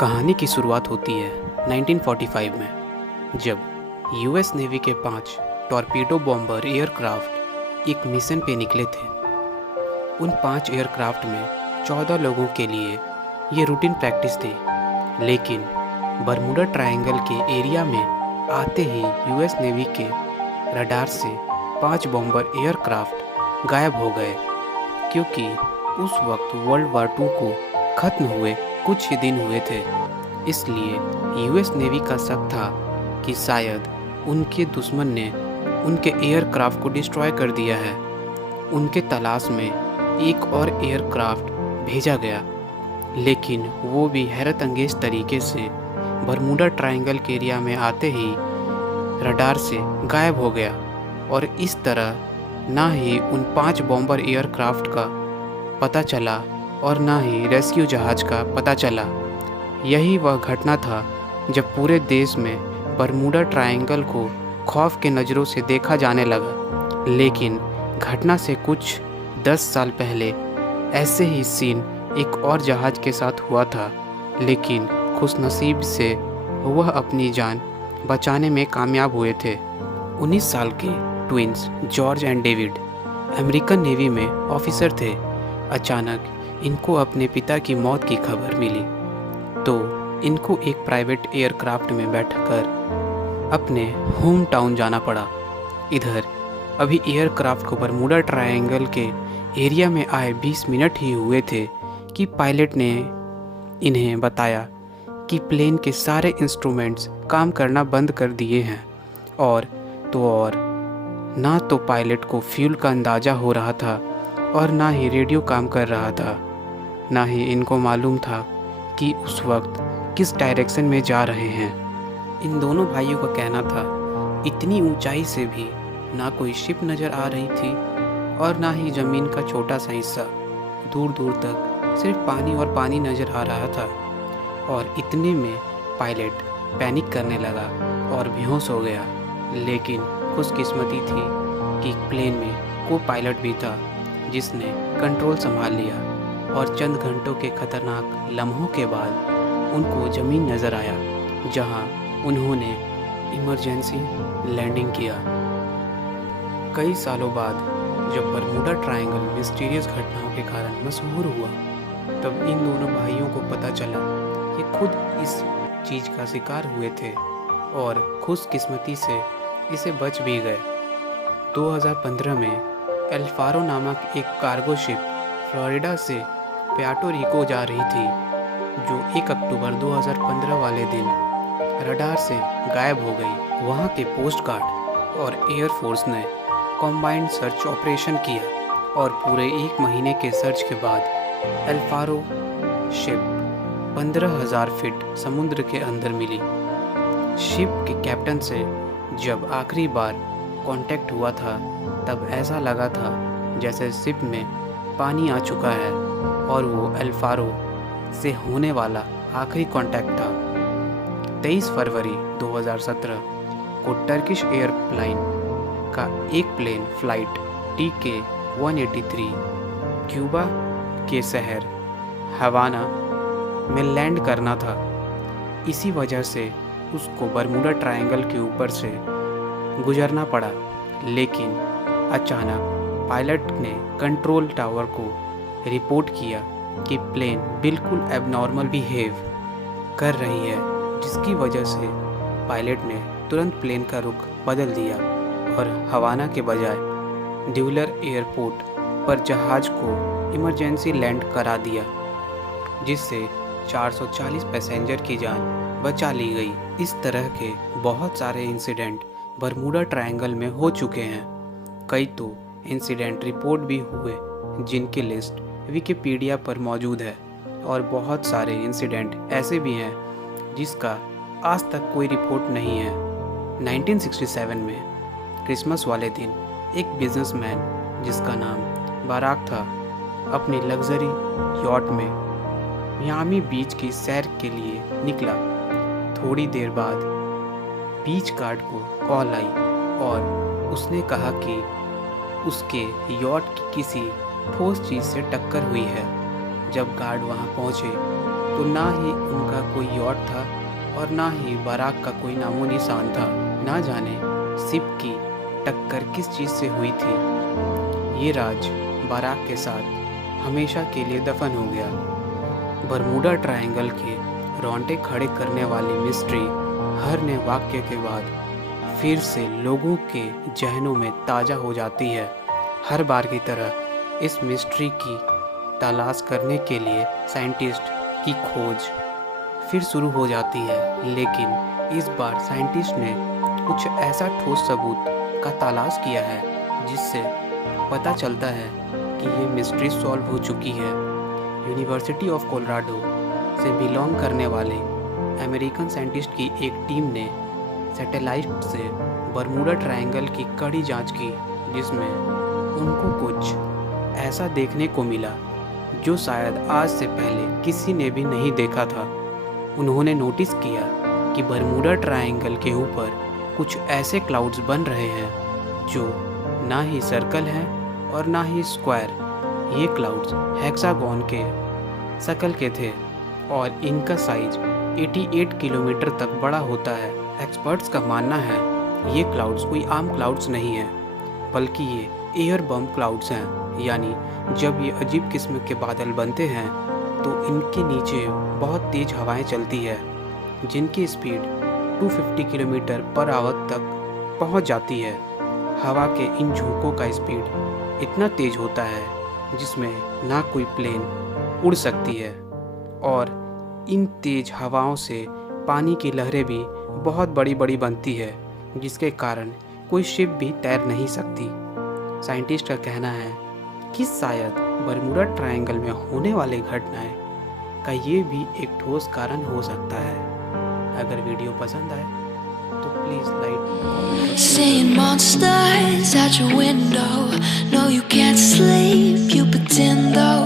कहानी की शुरुआत होती है 1945 में, जब यूएस नेवी के 5 टॉर्पीडो बॉम्बर एयरक्राफ्ट एक मिशन पे निकले थे। उन 5 एयरक्राफ्ट में 14 लोगों के लिए ये रूटीन प्रैक्टिस थी, लेकिन बरमूडा ट्रायंगल के एरिया में आते ही यूएस नेवी के रडार से 5 बॉम्बर एयरक्राफ्ट गायब हो गए, क्योंकि उस वक्त वर्ल्ड वार 2 को ख़त्म हुए कुछ ही दिन हुए थे। इसलिए यूएस नेवी का शक था कि शायद उनके दुश्मन ने उनके एयरक्राफ्ट को डिस्ट्रॉय कर दिया है। उनके तलाश में एक और एयरक्राफ्ट भेजा गया, लेकिन वो भी हैरत अंगेज तरीके से बरमूडा ट्रायंगल के एरिया में आते ही रडार से गायब हो गया। और इस तरह ना ही उन 5 बॉम्बर एयरक्राफ्ट का पता चला और ना ही रेस्क्यू जहाज़ का पता चला। यही वह घटना था जब पूरे देश में बरमूडा ट्रायंगल को खौफ के नज़रों से देखा जाने लगा। लेकिन घटना से कुछ 10 साल पहले ऐसे ही सीन एक और जहाज़ के साथ हुआ था, लेकिन खुशनसीब से वह अपनी जान बचाने में कामयाब हुए थे। 19 साल के twins George and David American navy में ऑफिसर थे। अचानक इनको अपने पिता की मौत की खबर मिली, तो इनको एक प्राइवेट एयरक्राफ्ट में बैठकर अपने होम टाउन जाना पड़ा। इधर अभी एयरक्राफ्ट को बरमूडा ट्रायंगल के एरिया में आए 20 मिनट ही हुए थे कि पायलट ने इन्हें बताया कि प्लेन के सारे इंस्ट्रूमेंट्स काम करना बंद कर दिए हैं। और ना तो पायलट को फ्यूल का अंदाज़ा हो रहा था और ना ही रेडियो काम कर रहा था। ना ही इनको मालूम था कि उस वक्त किस डायरेक्शन में जा रहे हैं। इन दोनों भाइयों का कहना था, इतनी ऊंचाई से भी ना कोई शिप नज़र आ रही थी और ना ही ज़मीन का छोटा सा हिस्सा। दूर दूर तक सिर्फ पानी और पानी नज़र आ रहा था। और इतने में पायलट पैनिक करने लगा और बेहोश हो गया। लेकिन खुशकिस्मती थी कि प्लेन में को पायलट भी था, जिसने कंट्रोल संभाल लिया। और चंद घंटों के खतरनाक लम्हों के बाद उनको ज़मीन नज़र आया, जहां उन्होंने इमरजेंसी लैंडिंग किया। कई सालों बाद जब बरमूडा ट्रायंगल मिस्टीरियस घटनाओं के कारण मशहूर हुआ, तब इन दोनों भाइयों को पता चला कि खुद इस चीज़ का शिकार हुए थे और खुशकिस्मती से इसे बच भी गए। 2015 में एल्फारो नामक एक कार्गो शिप फ्लोरिडा से प्याटो रिको जा रही थी, जो 1 अक्टूबर 2015 वाले दिन रडार से गायब हो गई। वहां के कोस्ट गार्ड और एयरफोर्स ने कॉम्बाइंड सर्च ऑपरेशन किया और पूरे 1 महीने के सर्च के बाद एल्फारो शिप 15,000 फीट समुद्र के अंदर मिली। शिप के कैप्टन से जब आखिरी बार कांटेक्ट हुआ था, तब ऐसा लगा था जैसे शिप में पानी आ चुका है और वो एल्फारो से होने वाला आखिरी कांटेक्ट था। 23 फरवरी 2017 को टर्किश एयरलाइन का एक प्लेन फ्लाइट TK-183 क्यूबा के शहर हवाना में लैंड करना था। इसी वजह से उसको बरमूडा ट्रायंगल के ऊपर से गुजरना पड़ा। लेकिन अचानक पायलट ने कंट्रोल टावर को रिपोर्ट किया कि प्लेन बिल्कुल एबनॉर्मल बिहेव कर रही है, जिसकी वजह से पायलट ने तुरंत प्लेन का रुख बदल दिया और हवाना के बजाय ड्यूलर एयरपोर्ट पर जहाज़ को इमरजेंसी लैंड करा दिया, जिससे 440 पैसेंजर की जान बचा ली गई। इस तरह के बहुत सारे इंसिडेंट बरमूडा ट्रायंगल में हो चुके हैं। कई तो इंसिडेंट रिपोर्ट भी हुए, जिनकी लिस्ट विकिपीडिया पर मौजूद है, और बहुत सारे इंसिडेंट ऐसे भी हैं जिसका आज तक कोई रिपोर्ट नहीं है। 1967 में क्रिसमस वाले दिन एक बिजनेसमैन जिसका नाम बाराक था, अपनी लग्जरी यॉट में मियामी बीच की सैर के लिए निकला। थोड़ी देर बाद बीच गार्ड को कॉल आई और उसने कहा कि उसके यॉट की किसी ठोस चीज़ से टक्कर हुई है। जब गार्ड वहां पहुंचे तो ना ही उनका कोई यॉट था और ना ही बाराक का कोई नामो निशान था। ना जाने शिप की टक्कर किस चीज़ से हुई थी। ये राज बाराक के साथ हमेशा के लिए दफन हो गया। बरमूडा ट्रायंगल के रोंगटे खड़े करने वाली मिस्ट्री हर नए वाक्य के बाद फिर से लोगों के जहनों में ताज़ा हो जाती है। हर बार की तरह इस मिस्ट्री की तलाश करने के लिए साइंटिस्ट की खोज फिर शुरू हो जाती है, लेकिन इस बार साइंटिस्ट ने कुछ ऐसा ठोस सबूत का तलाश किया है जिससे पता चलता है कि ये मिस्ट्री सॉल्व हो चुकी है। यूनिवर्सिटी ऑफ कोलोराडो से बिलोंग करने वाले अमेरिकन साइंटिस्ट की एक टीम ने सैटेलाइट से बरमूडा ट्रायंगल की कड़ी जांच की, जिसमें उनको कुछ ऐसा देखने को मिला जो शायद आज से पहले किसी ने भी नहीं देखा था। उन्होंने नोटिस किया कि बरमूडा ट्रायंगल के ऊपर कुछ ऐसे क्लाउड्स बन रहे हैं जो ना ही सर्कल हैं और ना ही स्क्वायर। ये क्लाउड्स हेक्सागोन के शक्ल के थे और इनका साइज 88 किलोमीटर तक बड़ा होता है। एक्सपर्ट्स का मानना है ये क्लाउड्स कोई आम क्लाउड्स नहीं है, बल्कि ये एयर बम क्लाउड्स हैं। यानी जब ये अजीब किस्म के बादल बनते हैं तो इनके नीचे बहुत तेज़ हवाएं चलती है, जिनकी स्पीड 250 किलोमीटर पर आवर तक पहुंच जाती है। हवा के इन झोंकों का स्पीड इतना तेज़ होता है जिसमें ना कोई प्लेन उड़ सकती है, और इन तेज़ हवाओं से पानी की लहरें भी बहुत बड़ी बड़ी बनती है, जिसके कारण कोई शिप भी तैर नहीं सकती। साइंटिस्ट का कहना है कि शायद बरमूडा ट्रायंगल में होने वाली घटनाएं का ये भी एक ठोस कारण हो सकता है। अगर वीडियो पसंद आए तो please like. Seeing monsters out your window. No, you can't sleep, you pretend though.